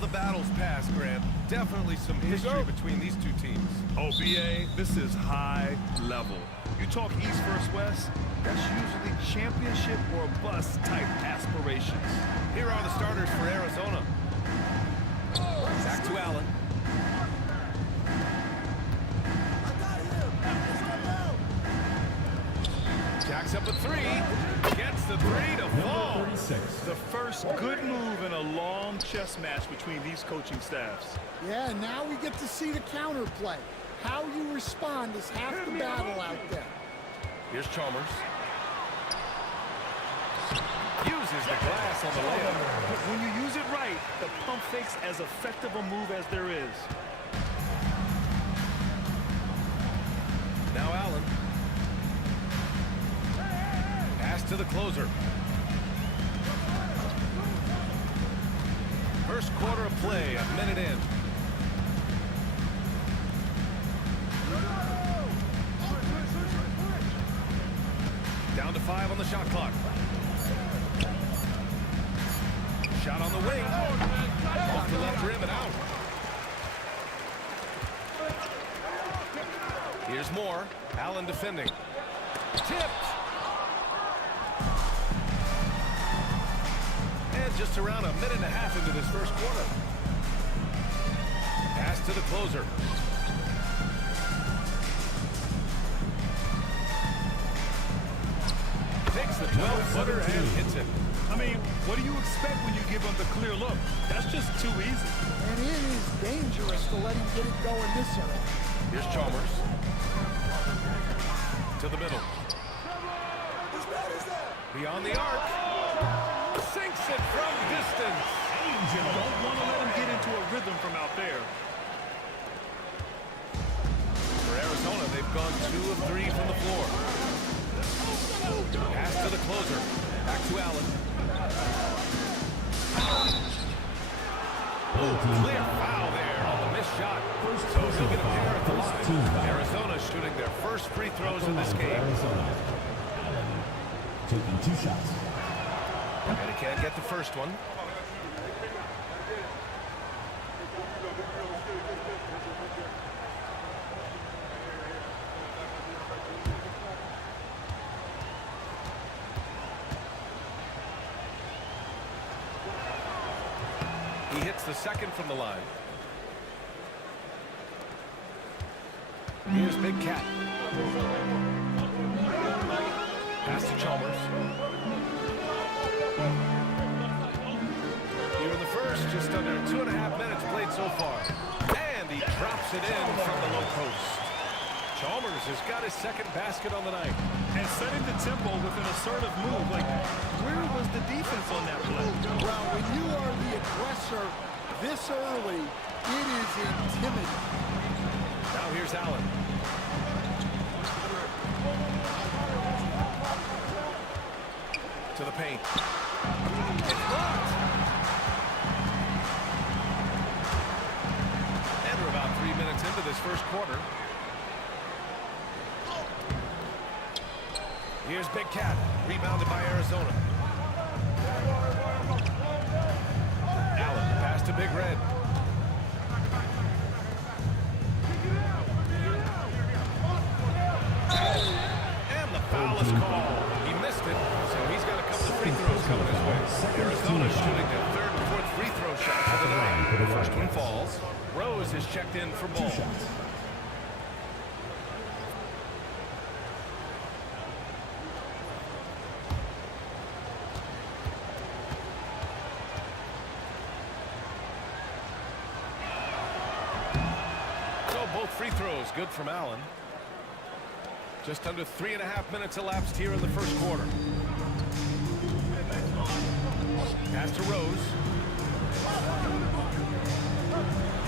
the battles past, Grant. Definitely some history between these two teams. Oh, BA, this is high level. You talk East versus West, that's usually championship or bust type aspirations. Here are the starters for Arizona. Back to Allen. Jacks up a three. Gets the three to fall. The first good move in a long chess match between these coaching staffs. Yeah, now we get to see the counterplay. How you respond is half the battle out there. Here's Chalmers. Uses the glass on the layup. When you use it right, the pump fake's as effective a move as there is. Now Allen. Pass to the closer. First quarter of play, a minute in. Down to 5 on the shot clock. Shot on the wing. Off the left rim and out. Here's more. Allen defending. Tipped. And just around a minute and a half into this first quarter. Pass to the closer. Takes the 12-footer and hits it. I mean, what do you expect when you give him the clear look? That's just too easy. And it is dangerous to let him get it going this early. Here's Chalmers. To the middle. Beyond the arc. Sinks it from distance. You don't want to let him get into a rhythm from out there. For Arizona, they've gone 2 of 3 from the floor. Pass to the closer. Back to Allen. Clear foul there on the missed shot. So he'll get a pair at the line. Arizona shooting their first free throws in this game. Taking 2 shots. And he can't get the first one. He hits the second from the line. Here's Big Cat. Pass to Chalmers. Here in the first, just under 2.5 minutes played so far. And he drops it in from the low post. Chalmers has got his second basket on the night. And setting the tempo with an assertive move. Like, where was the defense on that play? Well, when you are the aggressor this early, it is intimidating. Now here's Allen. To the paint. It's blocked. And we're about 3 minutes into this first quarter. Here's Big Cat, rebounded by Arizona. Allen, pass to Big Red. And the foul is called. He missed it, so he's got a couple of free throws coming his way. Arizona shooting their 3rd and 4th free throw shots of the night. The first one falls. Rose is checked in for ball. Free throws good from Allen. Just under 3.5 minutes elapsed here in the first quarter. Pass to Rose.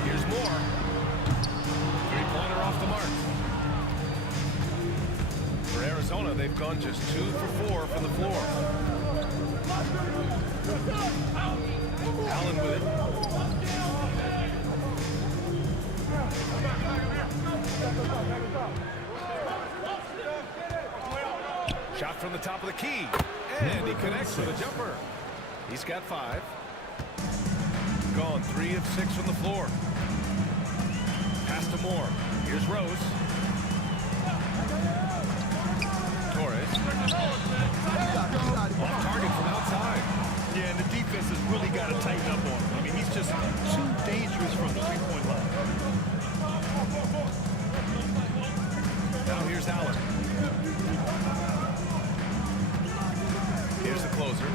Here's more. Three-pointer off the mark. For Arizona, they've gone just 2 for 4 from the floor. Allen with it. Shot from the top of the key. And he connects with a jumper. He's got 5. gone 3 of 6 from the floor. Pass to Moore. Here's Rose. Torres. Off target from outside. Yeah, and the defense has really got to tighten up on him. I mean, he's just too dangerous from the three-point line. Now here's Allen. Here's the closer.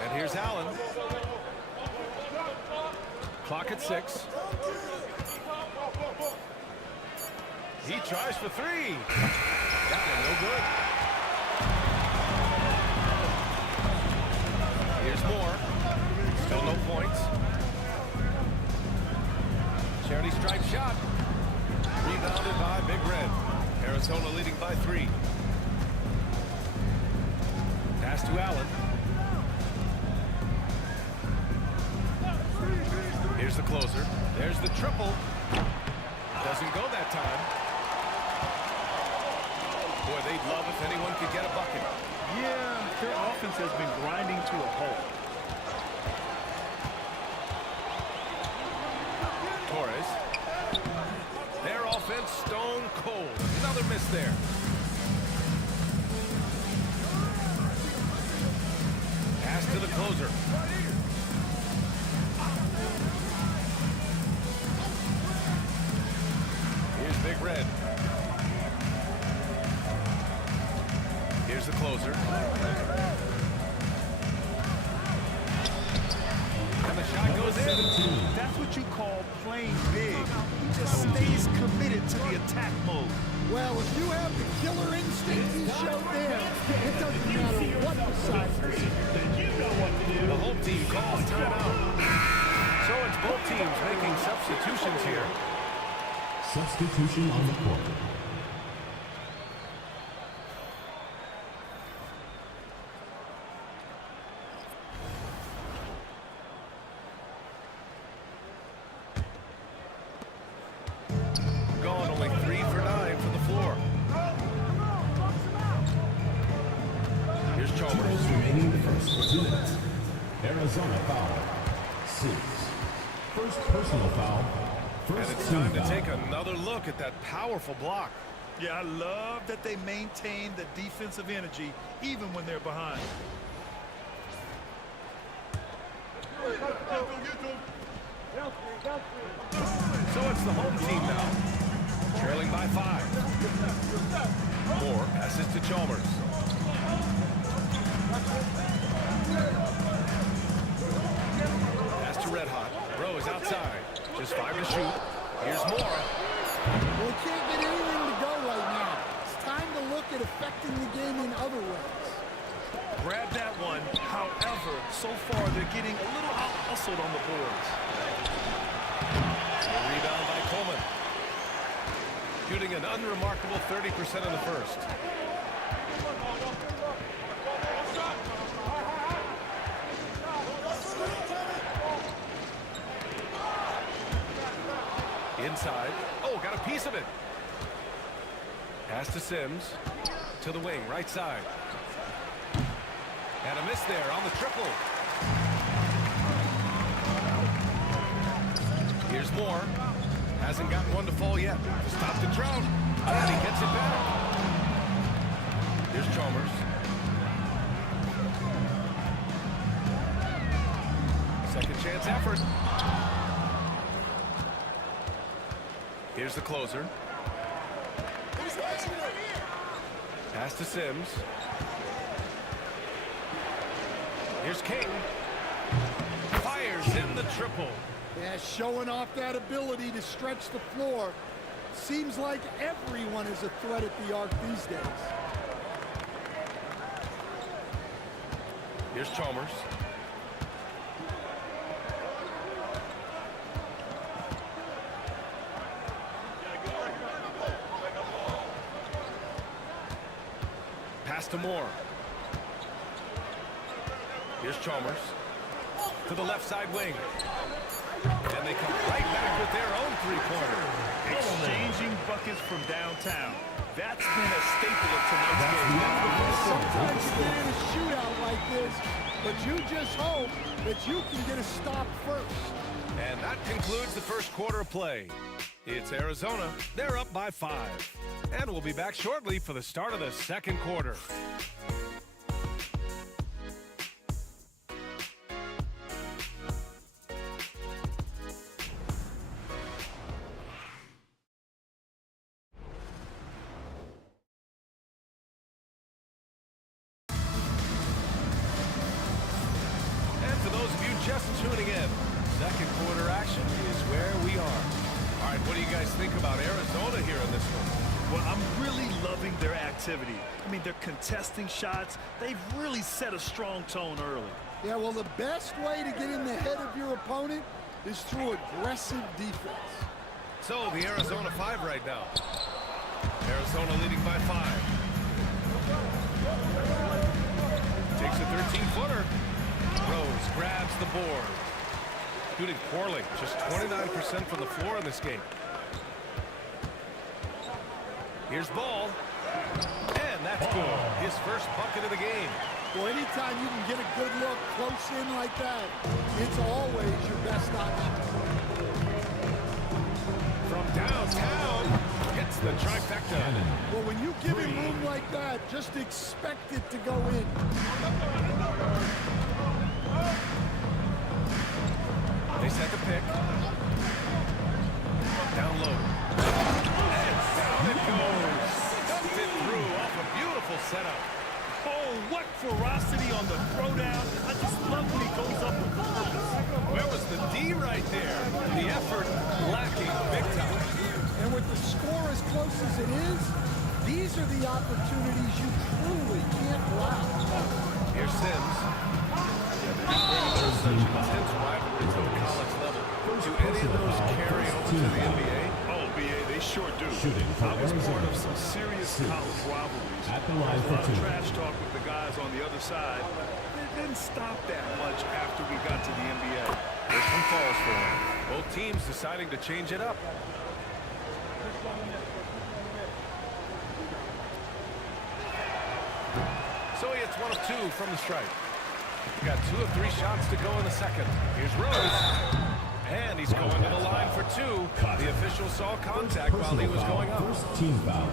And here's Allen. Clock at 6. He tries for 3. That one no good. Here's Moore. Still no points. Charity stripe shot. Rebounded by Big Red. Arizona leading by 3. Pass to Allen. Here's the closer. There's the triple. Doesn't go that time. Boy, they'd love if anyone could get a bucket. Yeah, their offense has been grinding to a halt. Torres. Their offense stone cold. Another miss there. Pass to the closer. Here's Big Red. Here's the closer. And the shot goes in. That's what you call playing big. He just stays committed to the attack mode. Well, if you have the killer instinct he showed there, it doesn't matter what the size is. The home team calls timeout. So it's both teams making substitutions here. Substitution on the court. Gone only 3 for 9 from the floor. Here's Chalmers. Minutes remaining in the first 2 minutes. Arizona foul. 6. First personal foul. And First it's team time to foul. take another look at that powerful block. Yeah, I love that they maintain the defensive energy even when they're behind. So it's the home team now. Trailing by 5. Moore passes to Chalmers. Pass to Red Hot. Rose outside. Just 5 to shoot. Here's Moore. Well, we can't get anything to go right now. It's time to look at affecting the game in other ways. Grab that one. However, so far they're getting a little out-hustled on the boards. A rebound by Coleman. Shooting an unremarkable 30% in the first. Inside. Oh, got a piece of it. Pass to Sims. To the wing, right side. And a miss there on the triple. Here's Moore. Hasn't gotten one to fall yet. Stop the drought. And he gets it back. Here's Chalmers. Second chance effort. Here's the closer. Pass to Sims. Here's King. Fires in the triple. Yeah, showing off that ability to stretch the floor. Seems like everyone is a threat at the arc these days. Here's Chalmers. Pass to Moore. Here's Chalmers. To the left side wing. And they come right back with their own three-pointer. Exchanging buckets from downtown. That's been a staple of tonight's game. Sometimes you get in a shootout like this, but you just hope that you can get a stop first. And that concludes the first quarter of play. It's Arizona. They're up by 5. And we'll be back shortly for the start of the second quarter. And for those of you just tuning in, second quarter action is where we are. All right, what do you guys think about Arizona here in this one? Well, I'm really loving their activity. I mean, they're contesting shots. They've really set a strong tone early. Yeah, well, the best way to get in the head of your opponent is through aggressive defense. So, the Arizona 5 right now. Arizona leading by 5. Takes a 13-footer. Rose grabs the board. Shooting poorly, just 29% from the floor in this game. Here's Ball. And that's good. His first bucket of the game. Well, anytime you can get a good look close in like that, it's always your best option. From downtown, gets the trifecta. Well, when you give him room like that, just expect it to go in. They set the pick. Down low. And down it goes. Dumped it through off a beautiful setup. Oh, what ferocity on the throwdown. I just love when he goes up with purpose. Where was the D right there? The effort lacking big time. And with the score as close as it is, these are the opportunities you truly can't allow. Here's Sims. There's such intense rivalries at the college level. Do any of those carry over to the NBA? Oh, BA, they sure do. Shooting for I was part Arizona. of some serious college rivalries. At the line There's a for lot two. of trash talk with the guys on the other side. It didn't stop that much after we got to the NBA. This one falls for him. Both teams deciding to change it up. So he hits 1 of 2 from the stripe. He got 2 of 3 shots to go in the second. Here's Rose. And he's going to the line for 2. The official saw contact while he was going up. First team foul.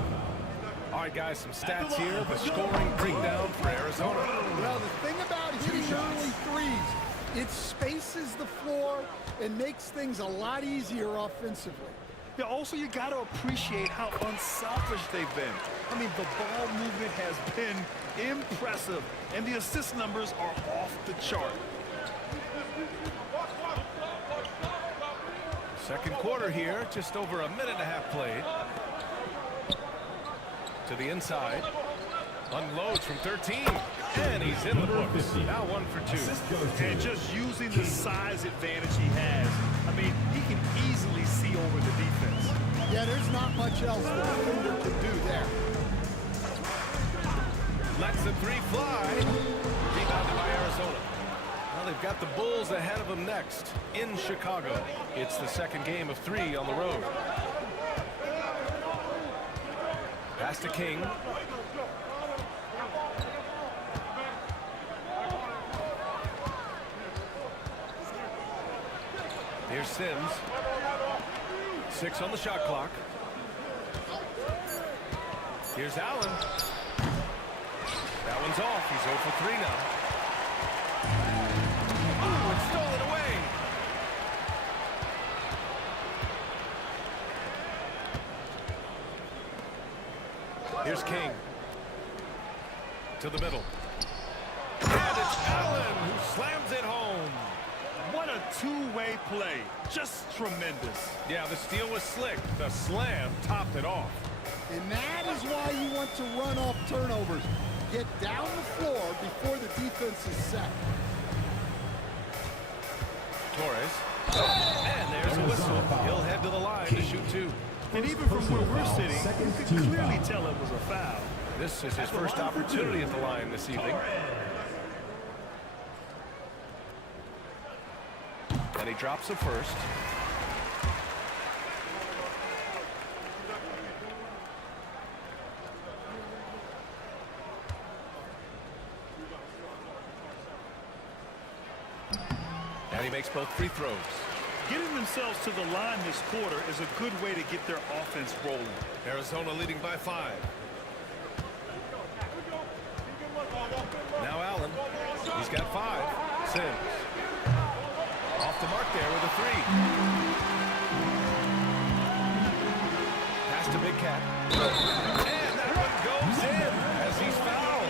All right, guys, some stats here. The scoring breakdown for Arizona. Well, the thing about hitting early threes, it spaces the floor and makes things a lot easier offensively. Yeah, also, you got to appreciate how unselfish they've been. I mean, the ball movement has been impressive, and the assist numbers are off the chart. Second quarter here, just over a minute and a half played. To the inside. Unloads from 13. And he's in the books. Now 1 for 2. And just using the size advantage he has, I mean, he can easily see over the defense. Yeah, there's not much else the defender can do there. Lets the 3 fly. Rebounded by Arizona. Well, they've got the Bulls ahead of them next in Chicago. It's the second game of 3 on the road. Pass to King. Here's Sims. 6 on the shot clock. Here's Allen. That one's off. He's 0 for 3 now. Oh, and stolen away. Here's King. To the middle. And it's Allen who slams it home. What a two-way play. Just tremendous. Yeah, the steal was slick. The slam topped it off. And that is why you want to run off turnovers. Get down the floor before the defense is set. Torres. And there's a whistle. He'll head to the line to shoot 2. And even from where we're sitting, you can clearly tell it was a foul. This is his first opportunity at the line this evening. And he drops the first. he makes both free throws. Getting themselves to the line this quarter is a good way to get their offense rolling. Arizona leading by 5. Now Allen. He's got 5. Sims. Off the mark there with a 3. Pass to Big Cat. And that one goes in as he's fouled.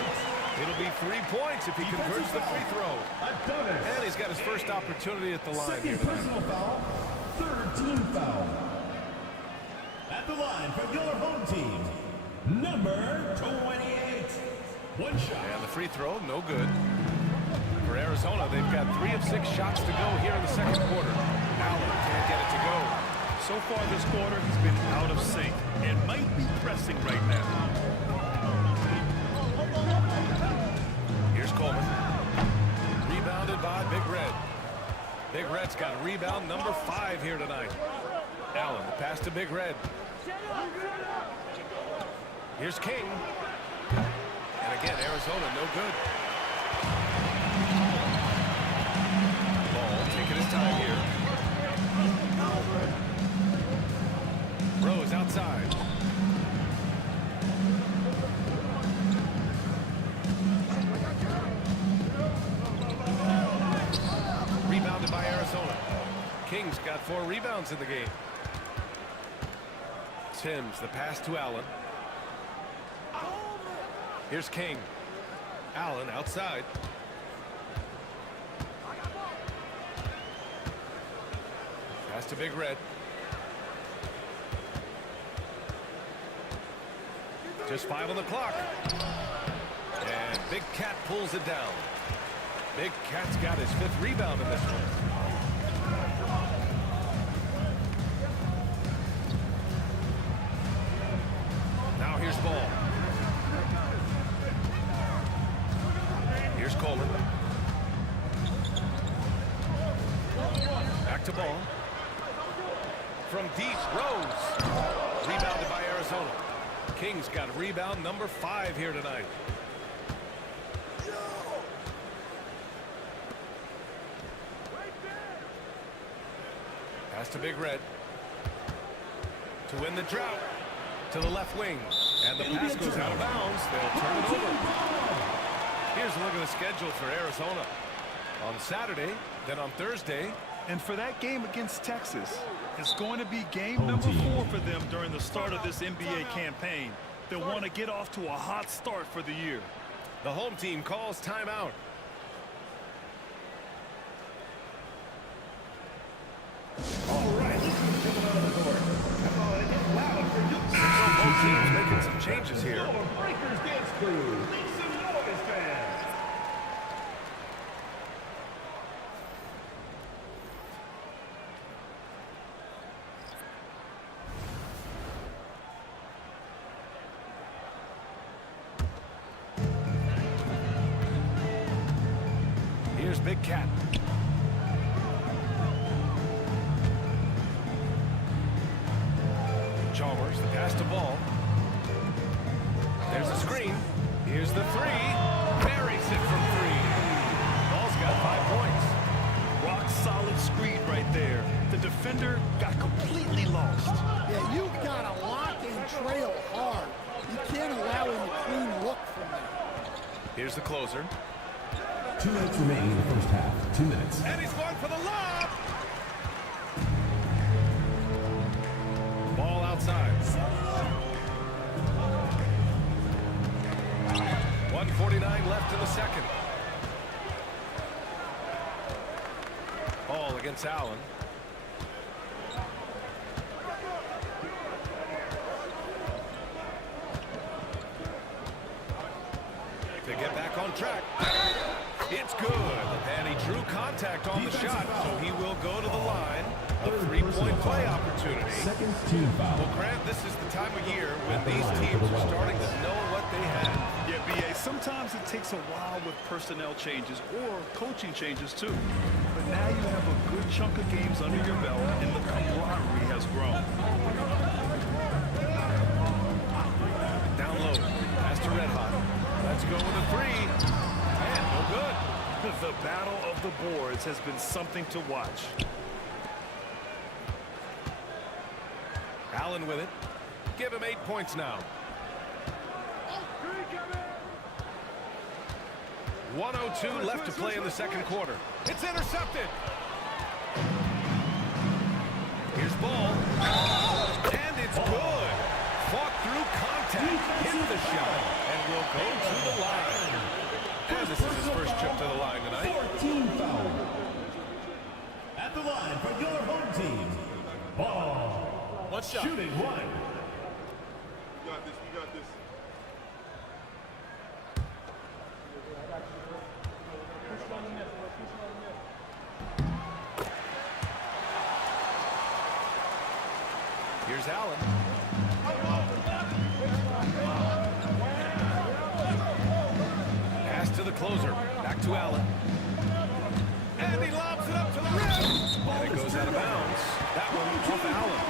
It'll be 3 points if he converts the free throw. And he's got his first opportunity at the line here Second tonight. personal foul, third team foul. At the line for your home team, number 28. One shot. And the free throw, no good. For Arizona, they've got 3 of 6 shots to go here in the second quarter. Allen can't get it to go. So far this quarter, he's been out of sync and might be pressing right now. Here's Coleman. Rebounded by Big Red. Big Red's got rebound number 5 here tonight. Allen, the pass to Big Red. Here's King. And again, Arizona, no good. Ball taking his time here. Rose outside. Rebounded by Arizona. King's got 4 rebounds in the game. Sims, the pass to Allen. Here's King. Allen outside. Pass to Big Red. Just 5 on the clock. And Big Cat pulls it down. Big Cat's got his 5th rebound in this one. Now here's Ball. Here's Coleman. Back to Ball. From deep, Rose. Rebounded by Arizona. King's got rebound number 5 here tonight. Pass to Big Red. To win the drought. To the left wing. And the pass goes out of bounds. They'll turn it over. Here's a look at the schedule for Arizona. On Saturday, then on Thursday. And for that game against Texas, it's going to be game number 4 for them during the start of this NBA campaign. They'll want to get off to a hot start for the year. The home team calls timeout. All right, coming out of the court. Come on, it gets loud for you. Both teams making some changes here. Breakers dance crew. Make some noise, fans. Here's Big Cat. Chalmers, the pass to Ball. There's a screen. Here's the 3. Buries it from 3. Ball's got 5 points. Rock solid screen right there. The defender got completely lost. Yeah, you've got to lock and trail hard. You can't allow him a clean look from there. Here's the closer. 2 minutes remaining in the first half. 2 minutes. And he's going for the lob. Ball outside. 1:49 left in the second. Ball against Allen. To get back on track. It's good. And he drew contact on the shot, so he will go to the line. A 3-point play opportunity. Second team foul. Well, Grant, this is the time of year when these teams are starting to know what they have. Yeah, B.A., sometimes it takes a while with personnel changes or coaching changes, too. But now you have a good chunk of games under your belt, and the camaraderie has grown. Down low. Pass to Red Hot. Let's go with a 3. And no good. The battle of the boards has been something to watch. Allen with it. Give him 8 points now. 1:02 left to play in the second quarter. It's intercepted. Here's ball. And it's good. Fought through contact. Hit the shot. And will go to the line. And this is his first trip to the line tonight. 14 foul. At the line for your home team. Ball. One shot. Shooting one. You got this. You got this. Here's Allen. Pass to the closer. Back to Allen. And he lobs it up to the rim. And it goes out of bounds. That one off Allen.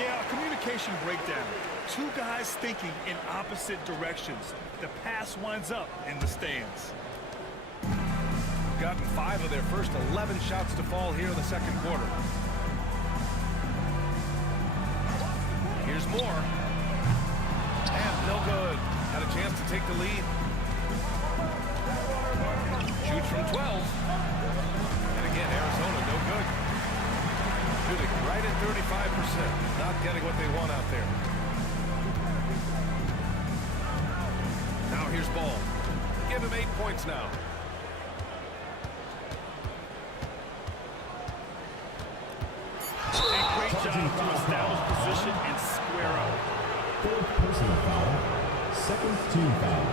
Yeah, communication breakdown. Two guys thinking in opposite directions. The pass winds up in the stands. Gotten 5 of their first 11 shots to fall here in the second quarter. Here's more. And no good. Had a chance to take the lead. Shoots from 12. And again, Arizona, no good. Shooting right at 35%. Not getting what they want out there. Now here's ball. Give him 8 points now. A great job to establish position and square up. Fourth personal foul. Second team foul.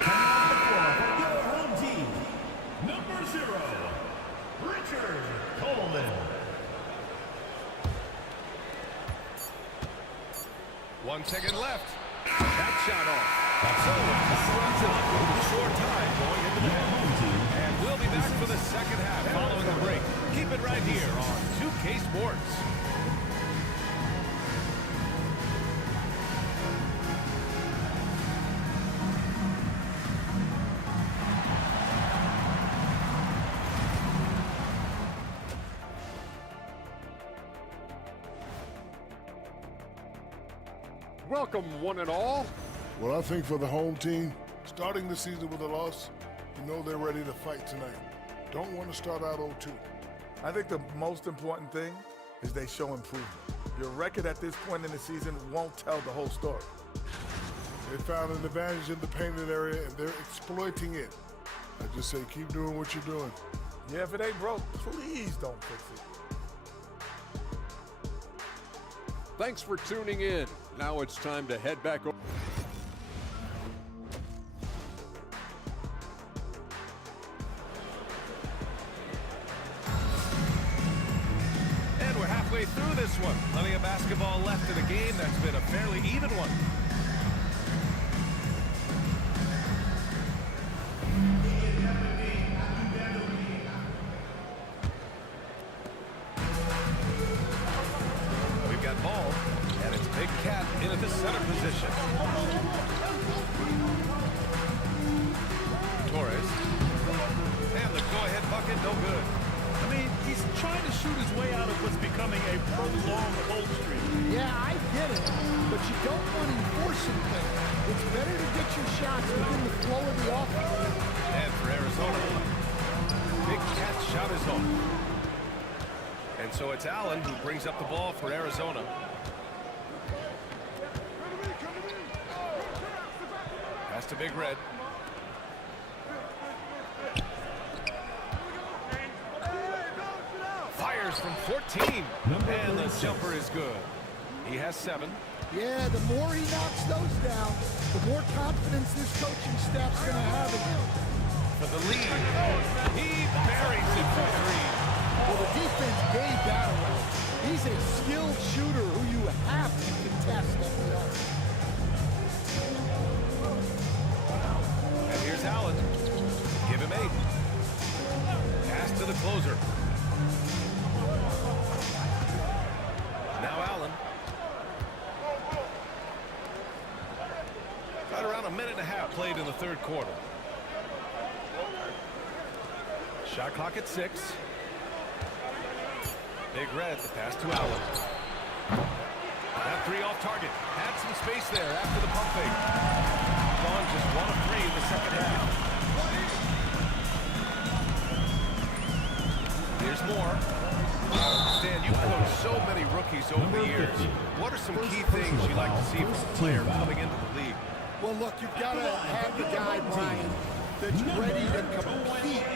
Coming on the floor for your home team. Number 0, Richard Coleman. 1 second left. That shot off. So, runs it up with a short time going into the half. And we'll be back for the second half following the break. Keep it right here on 2K Sports. Welcome, one and all. Well, I think for the home team, starting the season with a loss, you know they're ready to fight tonight. Don't want to start out 0-2. I think the most important thing is they show improvement. Your record at this point in the season won't tell the whole story. They found an advantage in the painted area, and they're exploiting it. I just say keep doing what you're doing. Yeah, if it ain't broke, please don't fix it. Thanks for tuning in. Now it's time to head back over. And we're halfway through this one. Plenty of basketball left in a game that's been a fairly even one. We've got ball, and it's Big Cat in at the center position. Torres. And the go-ahead bucket, no good. I mean, he's trying to shoot his way out of what's becoming a prolonged cold streak. Yeah, I get it, but you don't want to enforce anything. It's better to get your shots within the flow of the offense. And for Arizona, Big Cat shot is home. And so it's Allen who brings up the ball for Arizona. Pass to Big Red. Fires from 14. And the jumper is good. He has 7. Yeah, the more he knocks those down, the more confidence this coaching staff's going to have in him. For the lead. He buries it for 3. Well, the defense gave that away. He's a skilled shooter who you have to contest at the arc. And here's Allen. Give him 8. Pass to the closer. Now Allen. Right around a minute and a half played in the third quarter. Shot clock at 6. Big Red, the pass to Allen. That 3 off target. Had some space there after the pump fake. Gone just 1 of 3 in the second half. Here's more. Stan, you've coached so many rookies over the years. What are some key things you like to see from a player coming into the league? Well, look, you've got to have the guy, Brian, that's ready to compete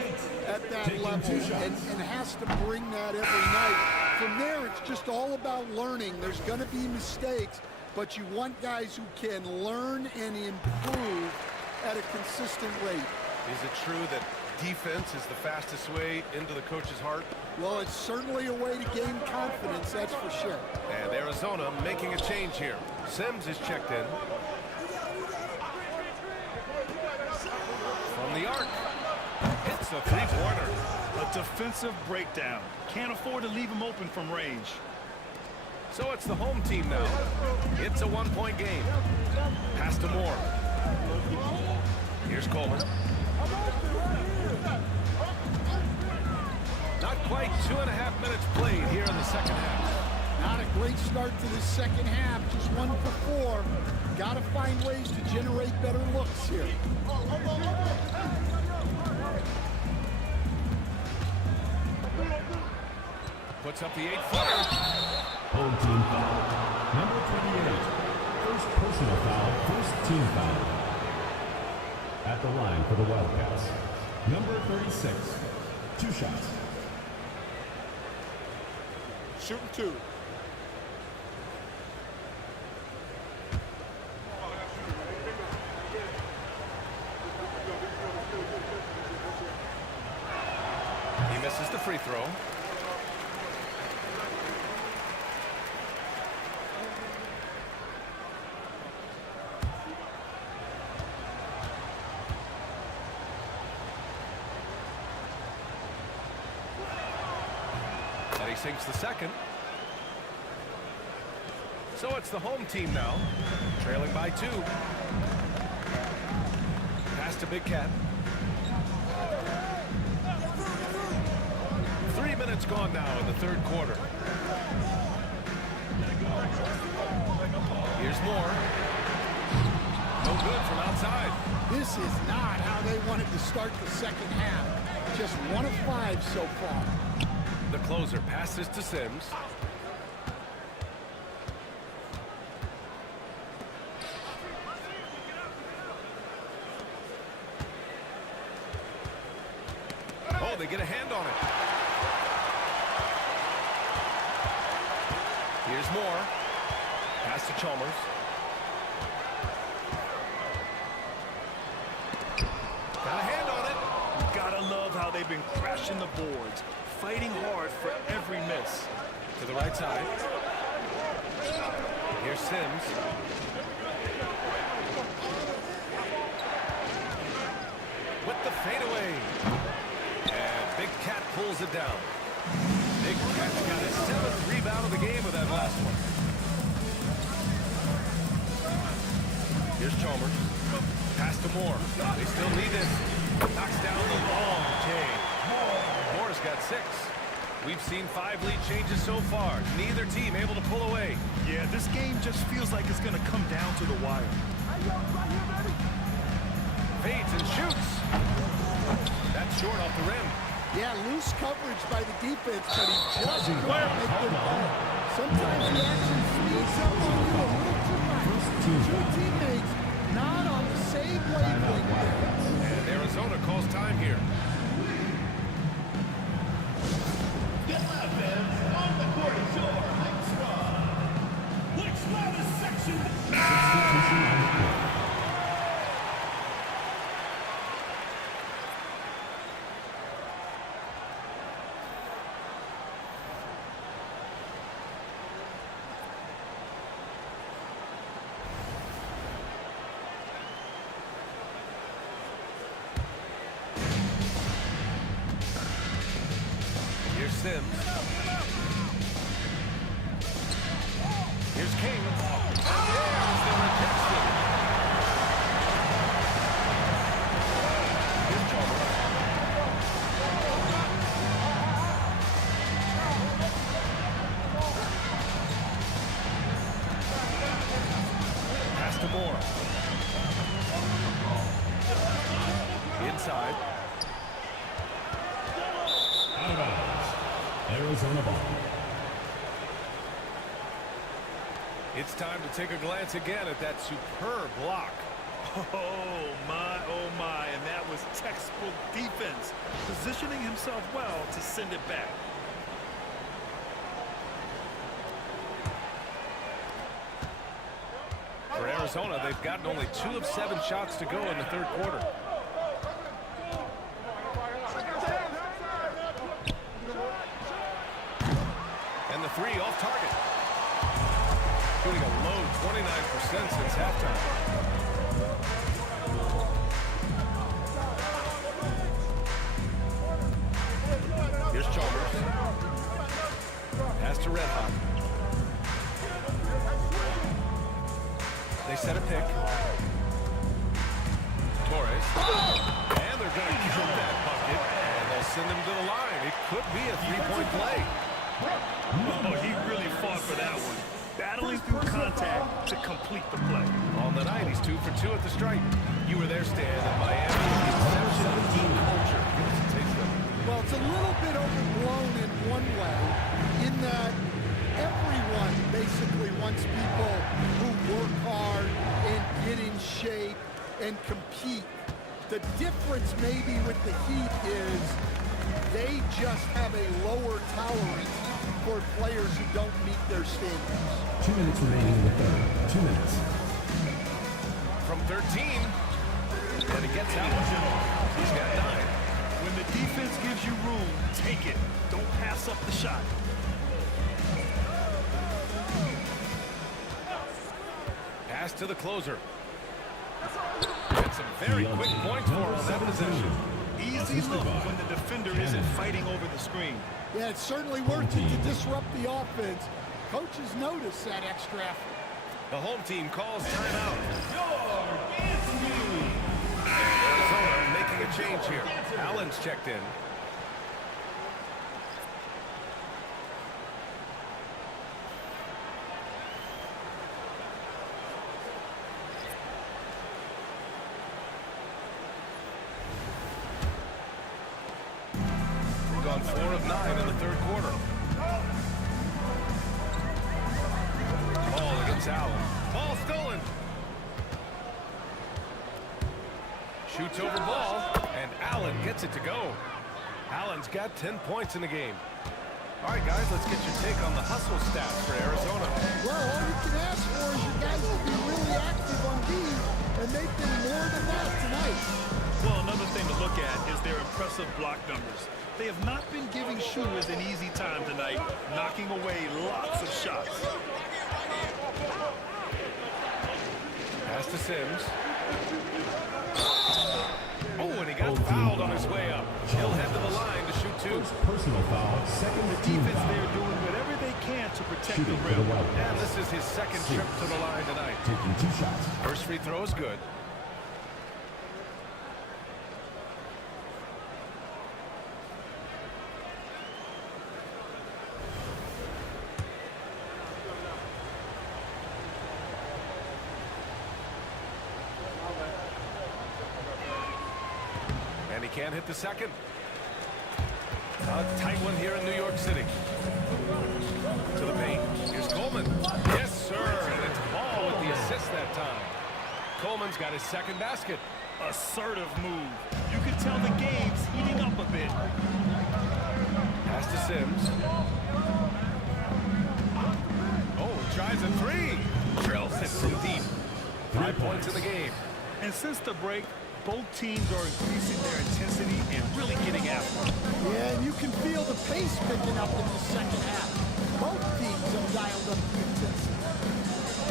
at that level and has to bring that every night. From there, it's just all about learning. There's going to be mistakes, but you want guys who can learn and improve at a consistent rate. Is it true that defense is the fastest way into the coach's heart? Well, it's certainly a way to gain confidence, that's for sure. And Arizona making a change here. Sims is checked in. From the arc. Hits the three-pointer. A defensive breakdown. Can't afford to leave him open from range. So it's the home team now. It's a one-point game. Pass to Moore. Here's Coleman. Not quite 2.5 minutes played here in the second half. Not a great start to the second half. Just 1 for 4. Got to find ways to generate better looks here. Puts up the 8-footer. Home team foul. Number 28. First personal foul, first team foul. At the line for the Wildcats. Number 36. 2 shots. Shooting 2. He misses the free throw. And he sinks the second. So it's the home team now, trailing by 2. Pass to Big Cat. 3 minutes gone now in the third quarter. Here's Moore. No good from outside. This is not how they wanted to start the second half. Just 1 of 5 so far. The closer passes to Sims. Oh, they get a hand on it. Here's Moore. Pass to Chalmers. Got a hand on it. Gotta love how they've been crashing the boards, fighting hard for every miss. To the right side. Here's Sims. With the fadeaway. And Big Cat pulls it down. Big Cat's got his 7th rebound of the game with that last one. Here's Chalmers. Pass to Moore. They still need this. Knocks down the long J. Moore's got 6. We've seen 5 lead changes so far. Neither team able to pull away. Yeah, this game just feels like it's gonna come down to the wire. Fades and shoots. That's short off the rim. Yeah, loose coverage by the defense, but he just couldn't make them pay. Sometimes the action sneaks up on you a little too much. 2 teammates not on the same wavelength there. And Arizona calls time here. The offense on the court is your Mike Squad. Which love is section. Substitution on the court. Here's Sims. Here's King. And there's the rejection. Here's Chalmers. Arizona ball. It's time to take a glance again at that superb block. Oh my, and that was textbook defense, positioning himself well to send it back. For Arizona, they've gotten only 2 of 7 shots to go in the third quarter. And the 3 off target. Shooting a low 29% since halftime. Here's Chalmers. Pass to Red Hot. They set a pick. Torres. And they're going to count that bucket. And they'll send him to the line. It could be a 3-point play. Oh, he really fought for that one. Battling through contact to complete the play. On the night, he's 2 for 2 at the stripe. You were there, Stan, in Miami. The inception of team culture. Give us a taste of it. Well, it's a little bit overblown in one way, in that everyone basically wants people who work hard and get in shape and compete. The difference maybe with the Heat is they just have a lower tolerance for players who don't meet their standards. 2 minutes remaining in the third. 2 minutes. From 13. And he gets out. He's got 9. When the defense gives you room, take it. Don't pass up the shot. Pass to the closer. And some very quick points for on that possession. Easy look when the defender isn't fighting over the screen. Yeah, it's certainly worth it to disrupt the offense. Coaches notice that extra effort. The home team calls timeout. Arizona making a change here. Allen's checked in. Gone 4 of 9 in the third quarter. Ball against Allen. Ball stolen. Shoots over ball, and Allen gets it to go. Allen's got 10 points in the game. All right, guys, let's get your take on the hustle stats for Arizona. Well, all you can ask for is your guys to be really active on D, and they've been more than that tonight. Well, another thing to look at is their impressive block numbers. They have not been giving shooters an easy time tonight, knocking away lots of shots. Pass to Sims. Oh, and he got fouled on his way up. He'll head to the line to shoot 2. Personal foul. Second The team defense foul. there doing whatever they can to protect the Shooting for the rim. Wildcats. And this is his second trip to the line tonight. Taking 2 shots. First free throw is good. And he can't hit the second. A tight one here in New York City. To the paint. Here's Coleman. Yes, sir. And it's Ball with the assist that time. Coleman's got his second basket. Assertive move. You can tell the game's heating up a bit. Pass to Sims. Oh, tries a 3. Drills it from deep. 5 points in the game. And since the break, both teams are increasing their intensity and really getting after it. Yeah, and you can feel the pace picking up in the second half. Both teams have dialed up the intensity.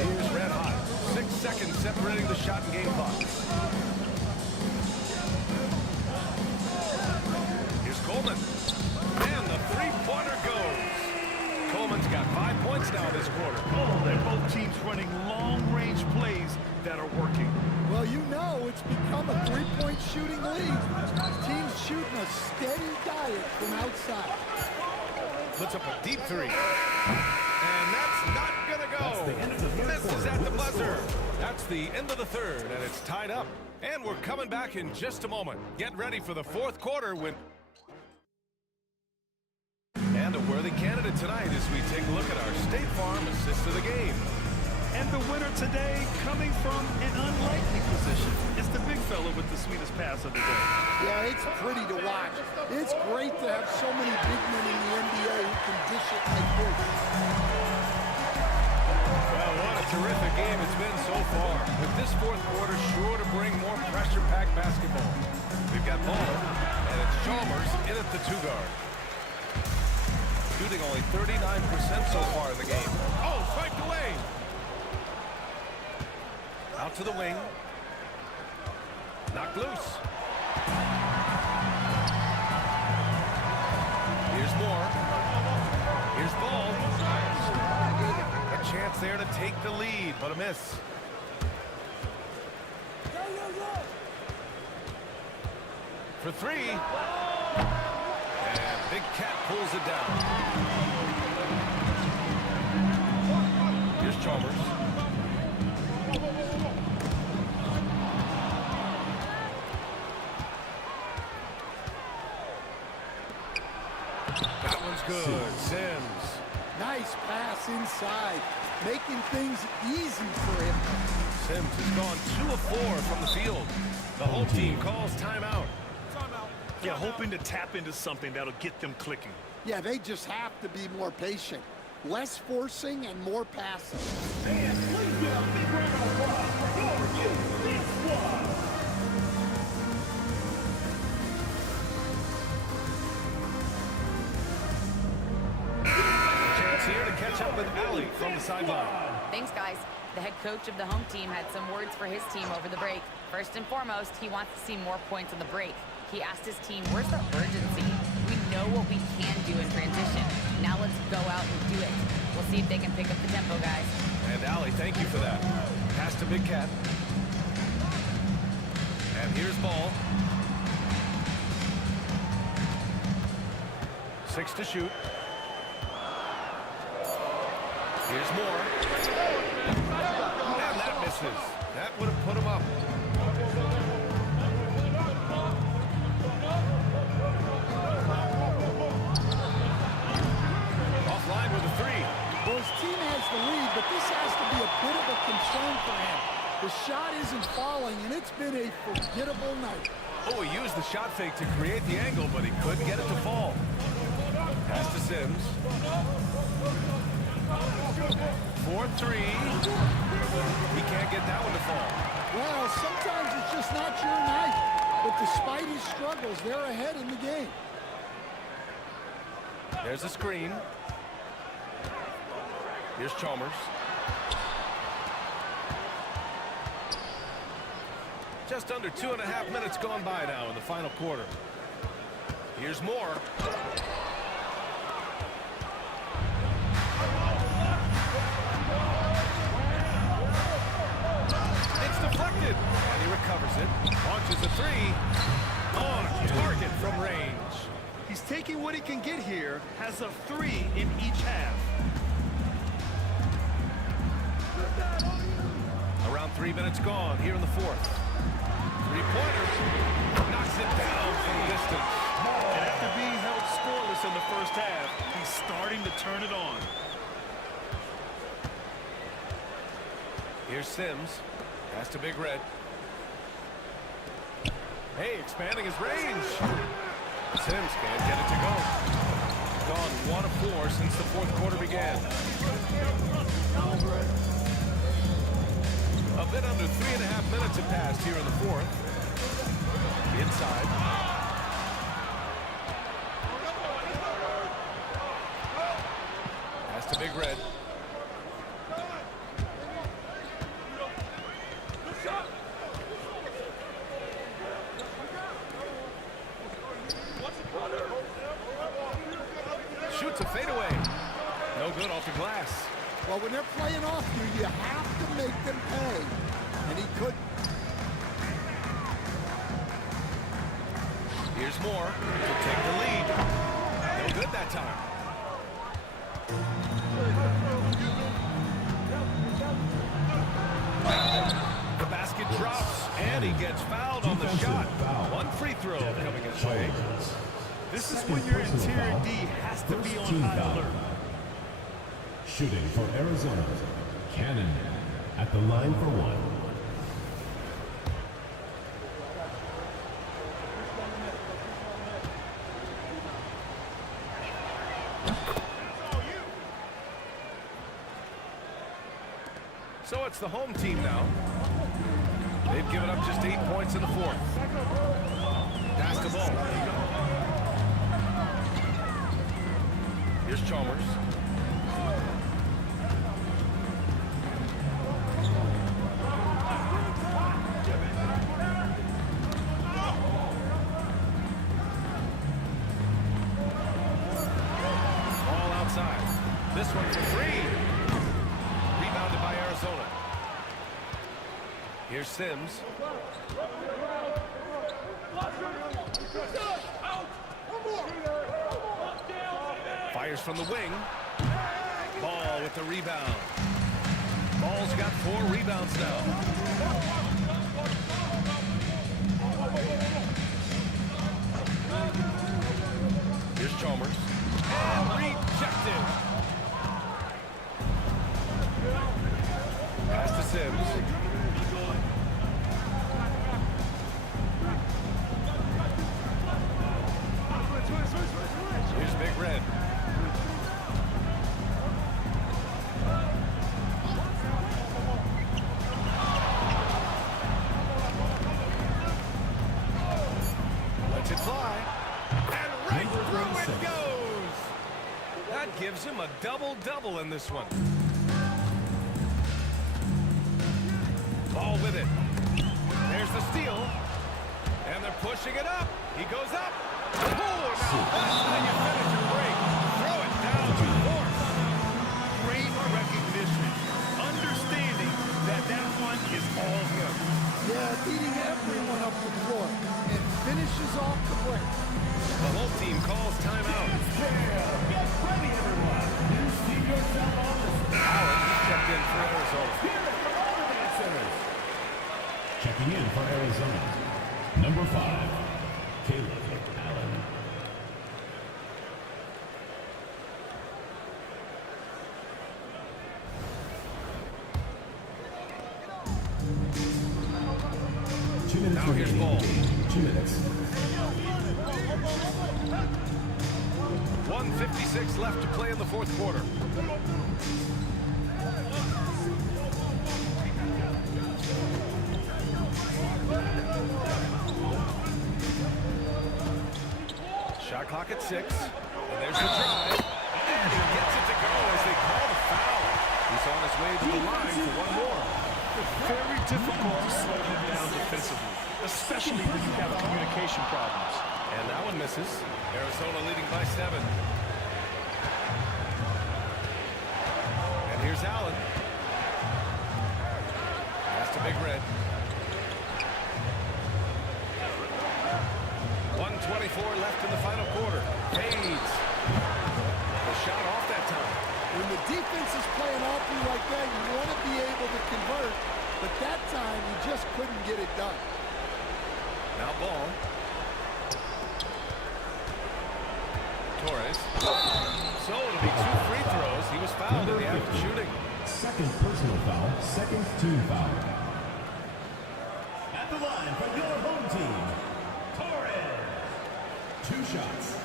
Here's Red Hot. 6 seconds separating the shot and game clock. Here's Coleman. And the 3-pointer goes. Coleman's got 5 points now this quarter. Oh, they're both teams running long-range plays that are working. Well, you know it's become a three-point shooting league. Teams shooting a steady diet from outside. Puts up a deep 3. And that's not going to go. Misses at the buzzer. That's the end of the third, and it's tied up. And we're coming back in just a moment. Get ready for the fourth quarter when... And a worthy candidate tonight as we take a look at our State Farm assist of the game. And the winner today coming from an unlikely position. It's the big fella with the sweetest pass of the day. Yeah, it's pretty to watch. It's great to have so many big men in the NBA who can dish it like this. Well, what a terrific game it's been so far. With this fourth quarter sure to bring more pressure-packed basketball. We've got ball, and it's Chalmers in at the 2-guard. Shooting only 39% so far in the game. Oh, swiped away. Out to the wing. Knocked loose. Here's Moore. Here's Ball. A chance there to take the lead, but a miss. For three. And Big Cat pulls it down. Here's Chalmers. That one's good. Sims. Nice pass inside, making things easy for him. Sims has gone 2 of 4 from the field. The whole team calls timeout. Yeah, hoping to tap into something that'll get them clicking. Yeah, they just have to be more patient. Less forcing and more passing. Chance here to catch up with Allie from the sideline. Thanks, guys. The head coach of the home team had some words for his team over the break. First and foremost, he wants to see more points on the break. He asked his team, where's the urgency? We know what we can do in transition. Now let's go out and do it. We'll see if they can pick up the tempo, guys. And Allie, thank you for that. Pass to Big Cat. And here's Ball. 6 to shoot. Here's Moore. And that misses. That would have put him up. Offline with a 3. Well, his team has the lead, but this has to be a bit of a concern for him. The shot isn't falling, and it's been a forgettable night. Oh, he used the shot fake to create the angle, but he couldn't get it to fall. Pass to Sims. 4-3. He can't get that one to fall. Well, sometimes it's just not your night. But despite his struggles, they're ahead in the game. There's a screen. Here's Chalmers. Just under 2.5 minutes gone by now in the final quarter. Here's Moore. It's deflected, and he recovers it. Launches a 3. On target from range. He's taking what he can get here, has a 3 in each half. Around 3 minutes gone here in the fourth. Three-pointer. Knocks it down from distance. And after being held scoreless in the first half, he's starting to turn it on. Here's Sims. Pass to Big Red. Hey, expanding his range. Sims can't get it to go. Gone 1 of 4 since the fourth quarter began. A bit under 3.5 minutes have passed here in the fourth. Inside. Pass to Big Red. Shoots a fadeaway. No good off the glass. Well, when they're playing off you have to make them pay. And he couldn't. Here's Moore to take the lead. No good that time. The basket drops, and he gets fouled on the shot. 1 free throw coming his way. This This is when your interior D has to be on high alert. Shooting for Arizona, Cannon at the line for one. So it's the home team now. They've given up just 8 points in the fourth. Pass the ball. Here's Chalmers. Ball outside. This one for three. Rebounded by Arizona. Here's Sims. Fires from the wing. Ball with the rebound. Ball's got 4 rebounds now. Here's Chalmers. And rejected. Pass to Sims. Here's Big Red. Lets it fly. And right through it goes. That gives him a double-double in this one. Ball with it. There's the steal. And they're pushing it up. He goes up. Oh, now that's how you finish a break. Throw it down with force. Great recognition. Understanding that that one is all him. Yeah, beating everyone up the floor and finishes off the break. The whole team calls timeout. Get ready, everyone. You see yourself on the Allen stepped in for Arizona. Checking in for Arizona, number 5, Caleb Allen. Now here's ball. 2 minutes. 1:56 left to play in the fourth quarter. Shot clock at 6. And there's the drive. And he gets it to go as they call the foul. He's on his way to the line for one more. Very difficult to slow him down defensively, especially when you have communication problems. And that one misses. Arizona leading by 7. And here's Allen. Pass to Big Red. 1:24 left in the final quarter. Fades. The shot off that time. When the defense is playing awfully like that, you want to be able to convert, but that time you just couldn't get it done. Now ball. Torres. So it'll be 2 free throws. He was fouled in the act of shooting. Second personal foul, second team foul. At the line for your home team, Torres. 2 shots.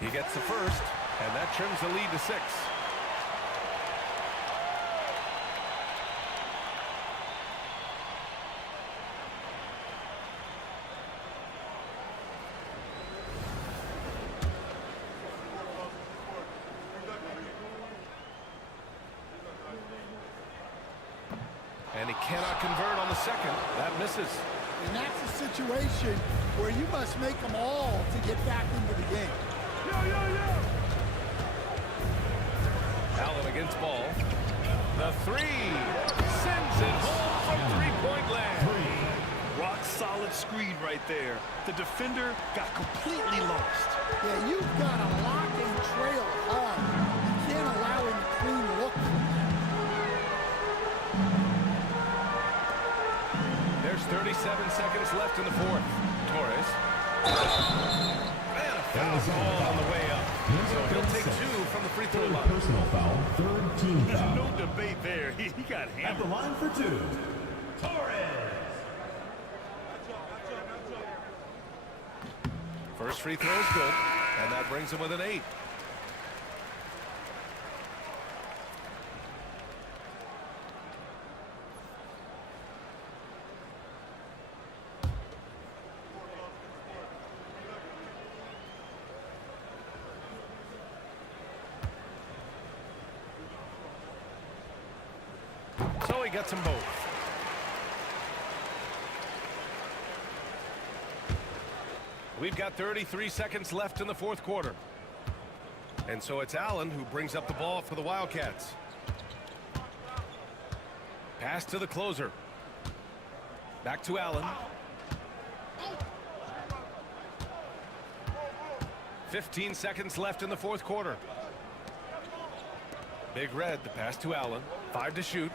He gets the first, and that trims the lead to 6. And he cannot convert on the second. That misses. And that's a situation where you must make them all to get back into the game. Allen against ball. The 3 sends it home from three-point land. Rock solid screen right there. The defender got completely lost. Yeah, you've got to lock and trail hard. You can't allow him to clean look. There's 37 seconds left in the fourth. Torres. And a foul call on the way up. So he'll take 2 from the free throw line. Personal foul, third team There's foul. no debate there. He got At the hammered. line for 2, Torres. First free throw is good, and that brings him with an 8. So he gets them both. We've got 33 seconds left in the fourth quarter. And so it's Allen who brings up the ball for the Wildcats. Pass to the closer. Back to Allen. 15 seconds left in the fourth quarter. Big Red, the pass to Allen. 5 to shoot.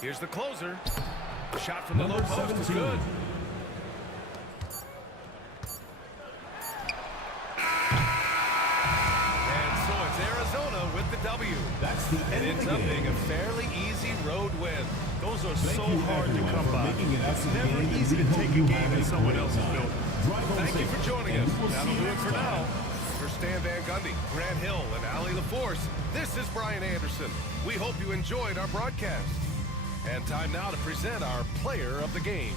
Here's the closer. Shot from the low post is good. And so it's Arizona with the W. That's the It end ends of the up being game. a fairly easy road win. Those are Thank so you hard to everyone come for by. making it out It's to the never game, and easy we to hope take a you game have in a someone great else's time. building. Drive home Thank you safe, for joining and us. we will That'll see do you it next for time. now. For Stan Van Gundy, Grant Hill, and Allie LaForce, this is Brian Anderson. We hope you enjoyed our broadcast. And time now to present our player of the game.